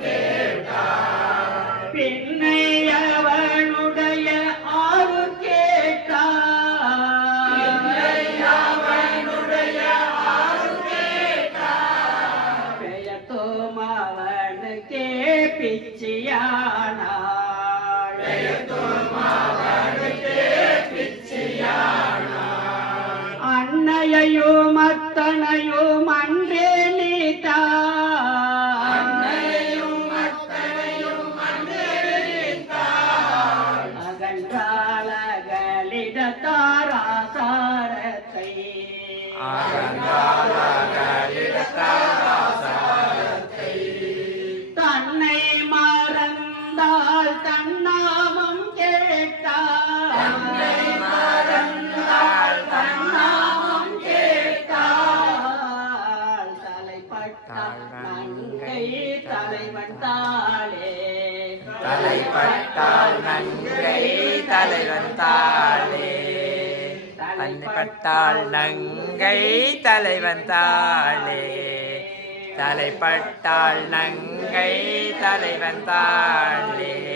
கேட்டாள். பின்னை அவனுடைய ஆறு கேட்டாள். பெயர்த்தோம் அவனுக்கே பிச்சியானாள் அன்னையையும் அத்தனையும் அன்றே அகன்றாலகளிடத்தாராசாரத்தை தன்னை மறந்தால் தன்னாமம் நங்கை தலைவன் தாளே. தலைப்பட்டால் நங்கை தலைவன் தாளே. தலைப்பட்டால் நங்கை தலைவன் தாளே. தலைப்பட்டால் நங்கை தலைவன் தாளே.